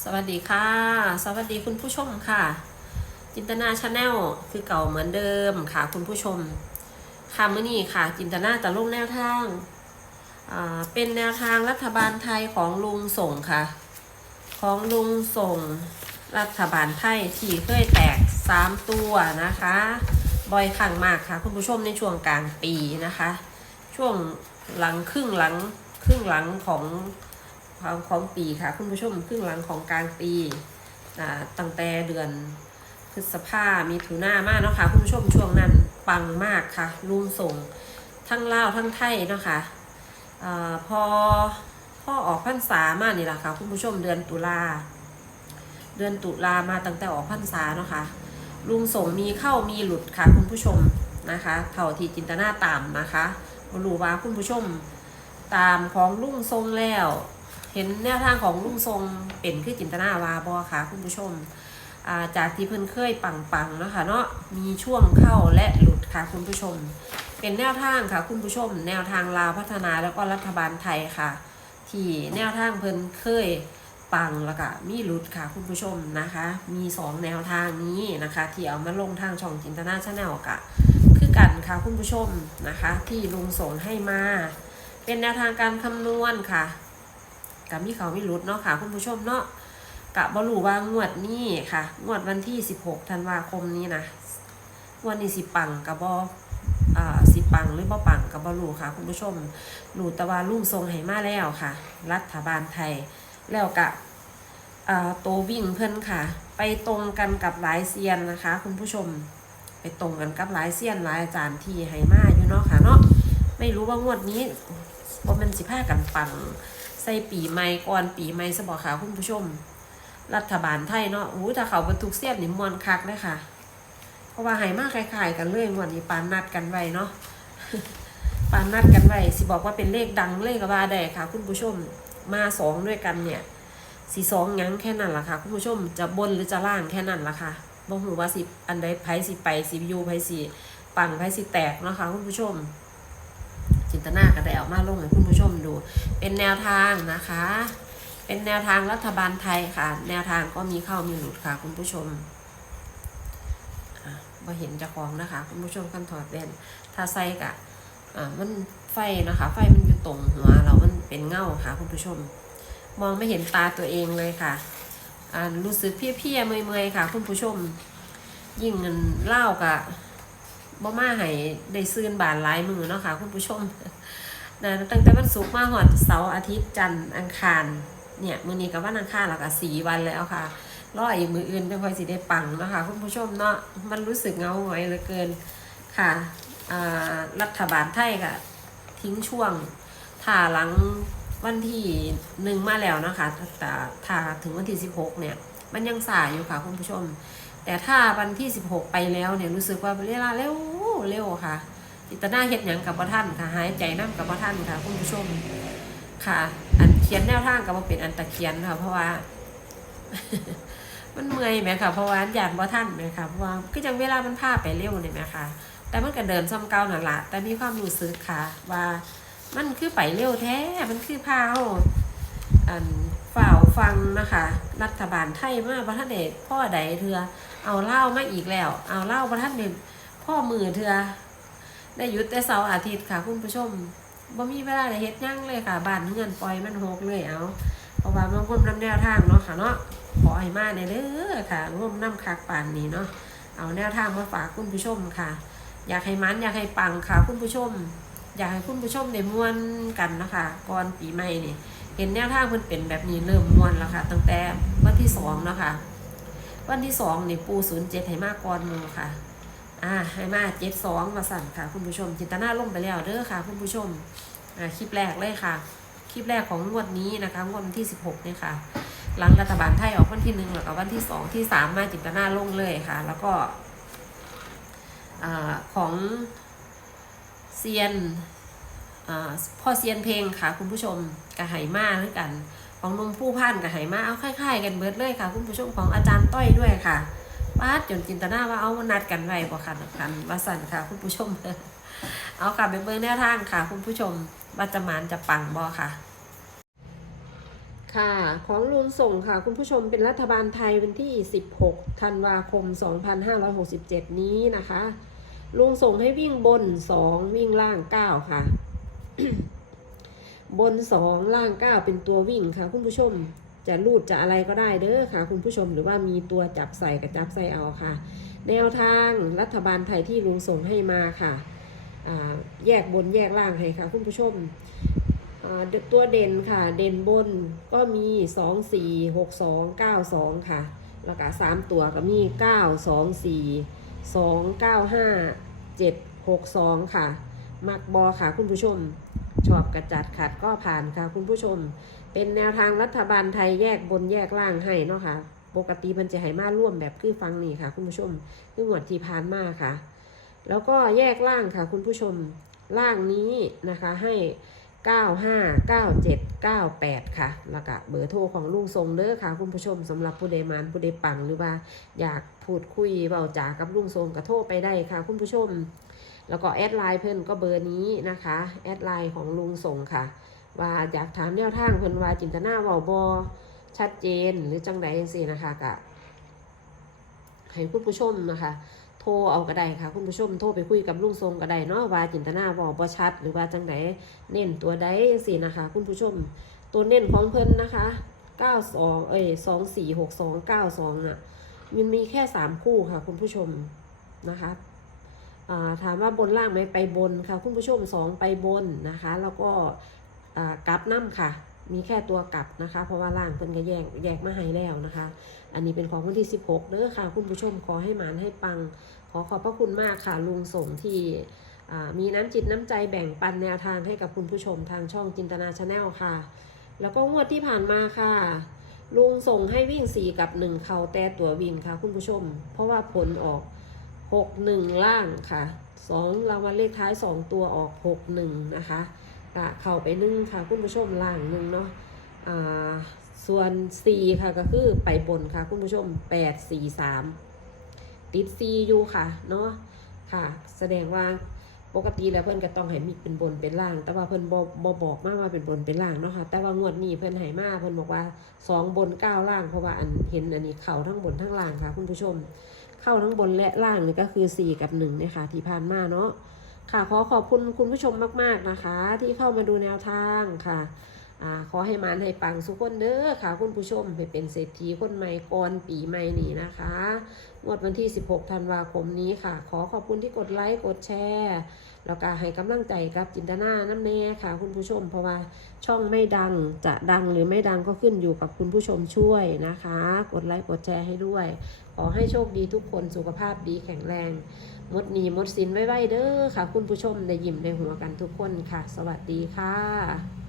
สวัสดีค่ะ สวัสดีคุณผู้ชมค่ะ จินตนาชาแนลคือเก่าเหมือนเดิมค่ะ คุณผู้ชมค่ะเมื่อนี้ค่ะ จินตนาจะลงแนวทางอ่าเป็นแนวทางรัฐบาลไทยของลุงส่งค่ะ ของลุงส่งรัฐบาลไทยที่เคยแตกสามตัวนะคะบ่อยครั้งมากค่ะ คุณผู้ชมในช่วงกลางปีนะคะ ช่วงหลังครึ่งหลังครึ่งหลังของ ของของปีค่ะ คุณผู้ชมครึ่งหลังของกลางปีอ่าตั้งแต่เดือนพฤษภามีถุนามากเนาะค่ะคุณผู้ชมช่วงนั้นปังมากค่ะลุงส่งทั้งลาวทั้งไทยเนาะค่ะพอพ่อออกพรรษามานี่แหละค่ะคุณผู้ชมเดือนตุลาเดือนตุลามาตั้งแต่ออกพรรษาเนาะค่ะลุงส่งมีเข้ามีหลุดค่ะคุณผู้ชมนะคะเท่าที่จินตนาตามนะคะรู้ว่าคุณผู้ชมตามของลุงทรงแล้ว เห็นแนวทางของลุงทรงเป็นคือจินตนาวาบอค่ะคุณผู้ชมาจากที่เพิ่นเคยปังๆเนาะค่ะเนาะมีช่วงเข้าและหลุดค่ะคุณผู้ชม เป็นแนวทางค่ะคุณผู้ชม แนวทางลาวพัฒนาแล้วก็รัฐบาลไทยค่ะ ที่แนวทางเพิ่นเคยปังแล้วก็มีหลุดค่ะคุณผู้ชมนะคะ มีสองแนวทางนี้นะคะที่เอามาลงทางช่องจินตนาชาแนลกะคือกันค่ะคุณผู้ชมนะคะ ที่ลุงส่งให้มา เป็นแนวทางการคำนวณค่ะ กับมีเขาไม่รุดเนาะค่ะ คุณผู้ชมเนาะกะบรูว่างวดนี้ค่ะ งวดวันที่ 16ธันวาคมนี้นะงวดนี้สิปังกับบอ่าสิปังหรือบ่ปังกับบรูค่ะ คุณผู้ชมรู้แต่ว่าลุงทรงให้มาแล้วค่ะ รัฐบาลไทยแล้วกะอ่าโตวิ่งเพิ่นค่ะ ไปตรงกันกับหลายเซียนนะคะ คุณผู้ชมไปตรงกันกับหลายเซียนหลายอาจารย์ที่ให้มาอยู่เนาะค่ะเนาะไม่รู้ว่างวดนี้ว่ามันสิพากันปัง ใส่ปีใหม่ก่อนปีใหม่สบอกค่ะคุณผู้ชม รัฐบาลไทยเนาะโอ้ถ้าเขาบรรทุกเสียบนี่มวนคักเลยค่ะ เพราะว่าหายมากคล้ายๆกันเลยงวันนี้ปานนัดกันไว้เนาะปานนัดกันไว้สิบอกว่าเป็นเลขดังเลขกว่าได้ค่ะ คุณผู้ชมมาสองด้วยกันเนี่ยสีสองหยังแค่นั้นล่ะค่ะ คุณผู้ชมจะบนหรือจะล่างแค่นั้นล่ะค่ะบ่หูว่าสิอันใดไผสิไปสิยูไผสิปังไผสิแตกเนาะค่ะคุณผู้ชม จินตนาก็ได้เอามาลงให้คุณผู้ชมดู เป็นแนวทางนะคะ เป็นแนวทางรัฐบาลไทยค่ะ แนวทางก็มีเข้ามีหลุดค่ะ คุณผู้ชมมาเห็นจะของนะคะ คุณผู้ชมกันถอดแว่นถ้าใส่กะอ่ามันไฟนะคะ ไฟมันอยู่ตรงหัวเรามันเป็นเงาค่ะ คุณผู้ชม มองไม่เห็นตาตัวเองเลยค่ะรู้สึกเพี้ยๆเมื่อยๆค่ะ คุณผู้ชม ยิ่งเงินเล่ากะ บ่มาให้ได้ซื้นบานหลายมือเนาะค่ะคุณผู้ชมนะตั้งแต่วันศุกร์มาหอดเสาร์อาทิตย์จันทร์อังคารเนี่ยมื้อนี้กับวันอังคารแล้วก็สีวันแล้วค่ะรออีกมืออื่นจังค่อยสิได้ปังเนาะค่ะคุณผู้ชมเนาะมันรู้สึกเงาหงอยเหลือเกินค่ะอ่ารัฐบาลไทยก็ทิ้งช่วงถ่าหลังวันที่หนึ่งมาแล้วนะคะแต่ถ่าถึงวันที่สิบหกเนี่ย มันยังสายอยู่ค่ะคุณผู้ชม แต่ถ้าวันที่ 16 ไปแล้วเนี่ยรู้สึกว่าเวลาเร็วเร็วค่ะ จิตนาเฮ็ดหยังกับพ่ท่านค่ะ หายใจน้ำกับพ่ท่านค่ะคุณผู้ชมค่ะ อันเขียนแนวทางกับว่าเป็นอันตะเขียนค่ะ เพราะว่า มันเมื่อยไหมค่ะ เพราะว่าอยากบ่ท่านไหมค่ะเพราะว่าก็จังเวลามันพาไปเร็วเนี่ยไหมค่ะ แต่มันก็เดินซ้ำเก่านั่นละแต่มีความรู้สึกค่ะ ว่ามันคือไปเร็วแท้ มันคือพาเฮาอัน ฟังนะคะ รัฐบาลไทยมาประท่านเดชพ่อใดเถือเอาเล้ามาอีกแล้ว เอาเล้าประท่านเด่นพ่อมือเถือได้ยุดแต่เสาร์อาทิตย์ค่ะคุณผู้ชมบ่มีเวลาได้เฮ็ดยั่งเลยค่ะบ้านเงินปล่อยมันหกเลยเอาเพราะว่ามันงมน้ำแนวทางเนาะค่ะเนาะขอให้มาในเด้อค่ะงมน้ำคักปานนี้เนาะเอาแนวทางมาฝากคุณผู้ชมค่ะ อยากให้มันอยากให้ปังค่ะคุณผู้ชม อยากให้คุณผู้ชมได้ม่วนกันนะคะก่อนปีใหม่นี่ เห็นแนวทางเพิ่นเป็นแบบนี้เริ่มมวนแล้วค่ะ ตั้งแต่วันที่สองเนาะค่ะ วันที่สองนี่ปูศูนย์เจ็ดให้มากก่อนหมูค่ะ อ่าให้มาเจ็ดสองมาสั่นค่ะ คุณผู้ชม จินตนาลงไปแล้วเด้อค่ะ คุณผู้ชม อ่าคลิปแรกเลยค่ะ คลิปแรกของงวดนี้นะคะงวดวันที่สิบหกเนี่ยค่ะ หลังรัฐบาลไทยออกวันที่หนึ่งแล้วก็วันที่สองที่สามมาจินตนาลงเลยค่ะ แล้วก็ อ่าของเซียน พ่อเซียนเพลงค่ะ คุณผู้ชมกระไหมาด้วยกัน ของนมผู้พันกับไหมาเอาคล้ายๆ กันเบิดเลยค่ะ คุณผู้ชมของอาจารย์ต้อยด้วยค่ะป้าจนจินตนาว่าเอานัดกันไว้บ่ค่ะกันว่าสั่นค่ะ คุณผู้ชม เอาค่ะไปเบิ่งแนวทางค่ะ คุณผู้ชมว่าจมานจะปังบ่ค่ะ ค่ะ ของลุงส่งค่ะ คุณผู้ชมเป็นรัฐบาลไทยวันที่ 16 ธันวาคม 2567 นี้นะคะลุงส่งให้วิ่งบน 2 วิ่งล่าง 9 ค่ะ บน2ล่าง9เป็นตัววิ่งค่ะ คุณผู้ชม จะรูดจะอะไรก็ได้เด้อค่ะ คุณผู้ชมหรือว่ามีตัวจับใส่กับจับใส่เอาค่ะ แนวทางรัฐบาลไทยที่ลุงส่งให้มาค่ะแยกบนแยกล่างให้ค่ะ คุณผู้ชมตัวเด่นค่ะ เด่นบนก็มี2 4 6 2 9 2ค่ะ แล้วก็3ตัวก็มี9 2 4 2 9 5 7 6 2ค่ะ มักบอค่ะคุณผู้ชม ชอบกระจัดขัดก็ผ่านค่ะคุณผู้ชม เป็นแนวทางรัฐบาลไทยแยกบนแยกล่างให้เนาะค่ะ ปกติมันจะให้มาร่วมแบบคือฟังนี่ค่ะ คุณผู้ชมคือหวดที่ผ่านมาค่ะ แล้วก็แยกล่างค่ะคุณผู้ชมล่างนี้นะคะให้95 97 98ค่ะ แล้วก็เบอร์โทรของลุงทรงเด้อค่ะ คุณผู้ชมสำหรับผู้ใดมานผู้ใดปังหรือว่า อยากพูดคุยเบาจากับลุงทรงก็โทรไปได้ค่ะ คุณผู้ชม แล้วก็แอดไลน์เพิ่อนก็เบอร์นี้นะคะแอดไลน์ของลุงส่งค่ะ ว่าอยากถามแนวทางเพิ่อนว่าจินตนาเว้าบอชัดเจนหรือจังใดจังซี่นะคะกะให้คุณผู้ชมนะคะ โทรเอาก็ได้ค่ะ คุณผู้ชมโทรไปคุยกับลุงทรงก็ได้เนาะว่าจินตนาเว้าบ่ชัด หรือว่าจังใดเน้นตัวใดจังซี่นะคะ คุณผู้ชม ตัวเน้นของเพิ่นนะคะ92เอ้ย2462 92อะ มันมีแค่3คู่ค่ะ คุณผู้ชมนะคะ ถามว่าบนล่างไหมไปบนค่ะ คุณผู้ชมสองไปบนนะคะ แล้วก็กลับน้ำค่ะ มีแค่ตัวกลับนะคะ เพราะว่าล่างเพิ่นก็แยกแยกมาให้แล้วนะคะ อันนี้เป็นของวันที่ 16เด้อค่ะ คุณผู้ชมขอให้หมานให้ปัง ขอขอบพระคุณมากค่ะ ลุงส่งที่มีน้ำจิตน้ำใจแบ่งปันแนวทางให้กับคุณผู้ชมทางช่องจินตนาชาแนลค่ะ แล้วก็งวดที่ผ่านมาค่ะ ลุงส่งให้วิ่งสี่กับหนึ่งเขาแต่ตัววิ่งค่ะ คุณผู้ชม เพราะว่าผลออก หกหนึ่งล่างค่ะสองรางวัลเลขท้ายสองตัวออกหกหนึ่งนะคะกะเข้าไปหนึ่งค่ะคุณผู้ชมล่างหนึ่งเนาะอ่าส่วนสี่ค่ะก็คือไปบนค่ะคุณผู้ชมแปดสี่สามติดซีอยู่ค่ะเนาะค่ะ แสดงว่าปกติแล้วเพื่อนก็ต้องให้มีเป็นบนเป็นล่าง แต่ว่าเพื่อนบอบอบอกมากว่าเป็นบนเป็นล่างเนาะค่ะ แต่ว่างวดนี้เพื่อนให้มากเพื่อนบอกว่าสองบนเก้าล่างเพราะว่าอันเห็นอันนี้เข่าทั้งบนทั้งล่างค่ะ คุณผู้ชม เข้าทั้งบนและล่างนี่ก็คือ 4 กับ1เนี่ยค่ะที่ผ่านมาเนาะค่ะขอขอบคุณคุณผู้ชมมาก ๆนะคะ ที่เข้ามาดูแนวทางค่ะอขอให้มานให้ปังสุกคนเด้อค่ะ คุณผู้ชมให้เป็นเศรษฐีคนใหม่ก่อนปีใหม่นี้นะคะงวดวันที่ 16 ธันวาคมนี้ค่ะ ขอขอบคุณที่กดไลค์กดแชร์ แล้วก็ให้กำลังใจกับจินตนาน้ำแน่ค่ะ คุณผู้ชม เพราะว่าช่องไม่ดังจะดังหรือไม่ดังก็ขึ้นอยู่กับคุณผู้ชมช่วยนะคะ กดไลค์กดแชร์ให้ด้วย ขอให้โชคดีทุกคนสุขภาพดีแข็งแรงมดหนีมดสินไว้ไว้เด้อค่ะ คุณผู้ชมได้ยิ้มได้หัวกันทุกคนค่ะ สวัสดีค่ะ